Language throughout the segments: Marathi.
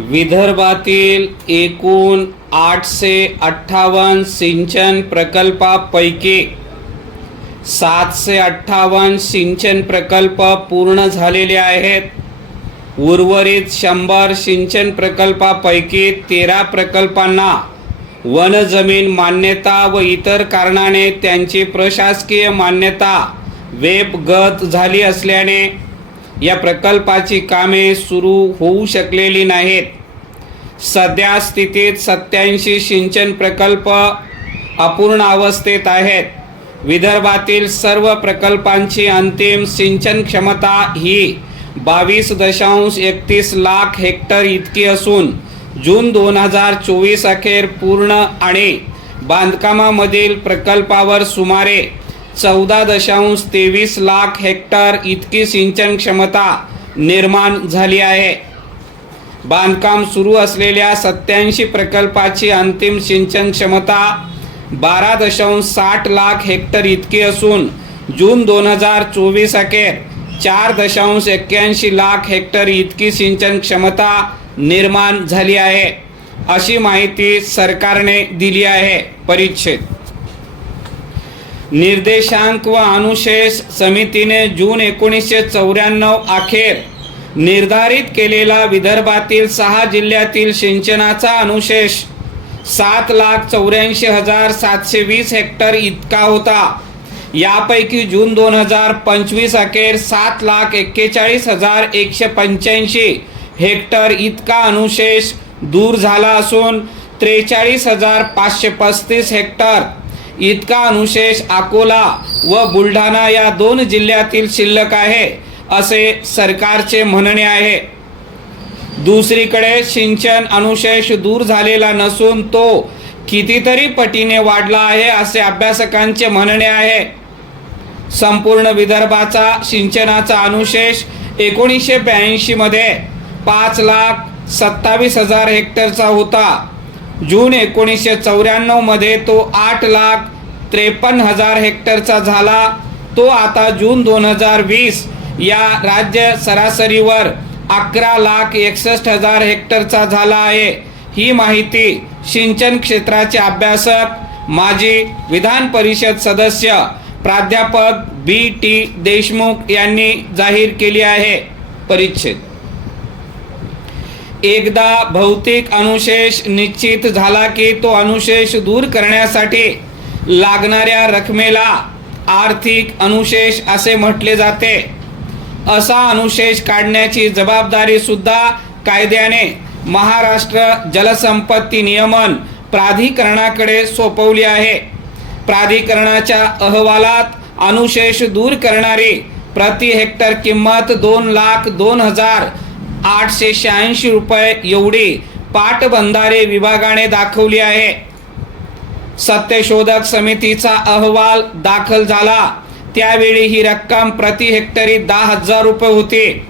विदर्भातील एकूण 858 सिंचन प्रकल्पापैकी 758 सिंचन प्रकल्प पूर्ण झालेले आहेत. उर्वरित 100 सिंचन प्रकल्पापैकी 13 प्रकल्पांना वन जमीन मान्यता व इतर कारणाने त्यांची प्रशासकीय मान्यता वेबगत झाली असल्याने या प्रकल्पाची कामे सुरू होऊ शकलेली नाहीत. सध्या स्थितीत 87 सिंचन प्रकल्प अपूर्ण अवस्थेत आहेत. विदर्भातील सर्व प्रकल्पांची अंतिम सिंचन क्षमता ही 22.31 लाख हेक्टर इतकी असून जून 2024 अखेर पूर्ण आणि बांधकामामधील प्रकल्पावर सुमारे 14.23 लाख हेक्टर इतकी सिंचन क्षमता निर्माण झाली आहे. बांधकाम सुरू असलेल्या 87 प्रकल्पाची अंतिम सिंचन क्षमता 12.60 लाख हेक्टर इतकी असून जून 2024 अखेर 4.81 लाख हेक्टर इतकी सिंचन क्षमता निर्माण झाली आहे, अशी माहिती सरकारने दिली आहे. परिच्छेद निर्देशांक व अनुशेष समितीने जून 1994 अखेर निर्धारित केलेला विदर्भातील 6 जिल्ह्यातील सिंचनाचा अनुशेष 7,84,720 हेक्टर इतका होता. यापैकी जून 2025 अखेर 7,41,185 हेक्टर इतका अनुशेष दूर झाला असून 43,535 हेक्टर इतका अनुशेष अकोला व बुलढाणा या 2 जिल्ह्यातील शिल्लक आहे, असे सरकारचे म्हणणे आहे. दुसरीकडे सिंचन अनुशेष दूर झालेला नसून तो कितीतरी पटीने वाढला आहे, असे अभ्यासकांचे म्हणणे आहे. संपूर्ण विदर्भाचा सिंचनाचा अनुशेष 1982 मध्ये 5,27,000 हेक्टरचा होता. जून 1994 मध्ये तो 8,53,000 हेक्टरचा झाला. तो आता जून 2020 या राज्य सरासरीवर 11,61,000 हेक्टरचा झाला आहे. ही माहिती सिंचन क्षेत्राचे अभ्यासक माजी विधान परिषद सदस्य प्राध्यापक B.T. देशमुख यांनी जाहीर केली आहे. परिच्छेद एकदा भौतिक अनुशेष निश्चित झाला की तो अनुशेष दूर करण्यासाठी लागणाऱ्या रकमेला आर्थिक अनुशेष असे म्हटले जाते. असा अनुशेष काढण्याची जबाबदारी सुद्धा कायद्याने महाराष्ट्र जलसंपत्ती नियमन प्राधिकरणाकडे सोपवली आहे. प्राधिकरणाच्या अहवालात अनुशेष दूर करणारी प्रति हेक्टर किंमत 2,02,886 रुपये एवढी पाटबंधारे विभागाने दाखवली आहे. सत्यशोधक समितीचा अहवाल दाखल झाला त्यावेळी ही रक्कम प्रति हेक्टरी 10,000 रुपये होती.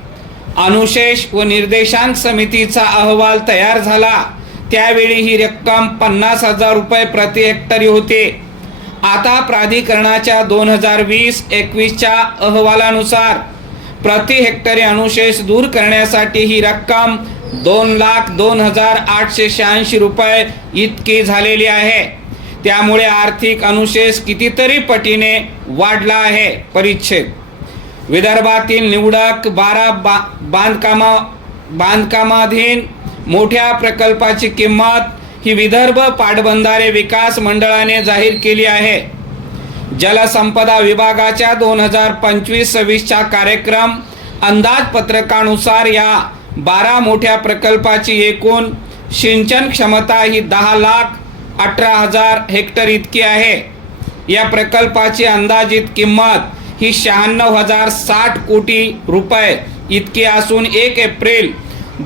अनुशेष व निर्देशांक समितीचा अहवाल तयार झाला त्यावेळी ही रक्कम 50,000 रुपये प्रति हेक्टरी होती. आता प्राधिकरणाच्या 2020-21च्या अहवालानुसार प्रति हेक्टरी अनुशेष दूर करण्यासाठी ही रक्कम 2,02,886 रुपये इतकी झालेली आहे. त्यामुळे आर्थिक अनुशेष कितीतरी पटीने वाढला आहे. परिच्छेद विदर्भातील निवडक 12 बांधकामाधीन मोठ्या प्रकल्पाची किंमत ही विदर्भ पाटबंधारे विकास मंडळाने जाहीर केली आहे. जलसंपदा विभागाच्या 2025-26च्या कार्यक्रम अंदाजपत्रकानुसार या 12 मोठ्या प्रकल्पाची एकूण सिंचन क्षमता ही 10,18,000 हेक्टर इतकी आहे. या प्रकल्पाची अंदाजित किंमत ही 96,060 कोटी रुपये इतकी असून 1 एप्रिल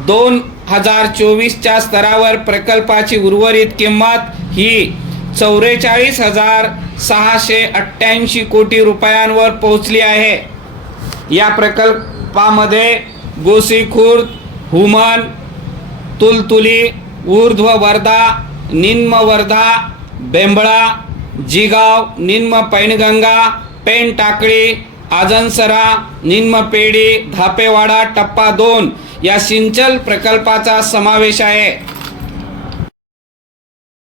2024च्या स्तरावर प्रकल्पाची उर्वरित किंमत ही 44,688 कोटी रुपयांवर पोहोचली आहे. या प्रकल्पामध्ये गोसीखुर्द, हुमन, तुलतुली, ऊर्ध्व वर्धा, निम्न वर्धा, बेंबळा, जिगाव, निम्न पैनगंगा, पेन टाकळी, आजनसरा, निम्नपेडी, धापेवाडा टप्पा 2 या सिंचन प्रकल्पाचा समावेश आहे.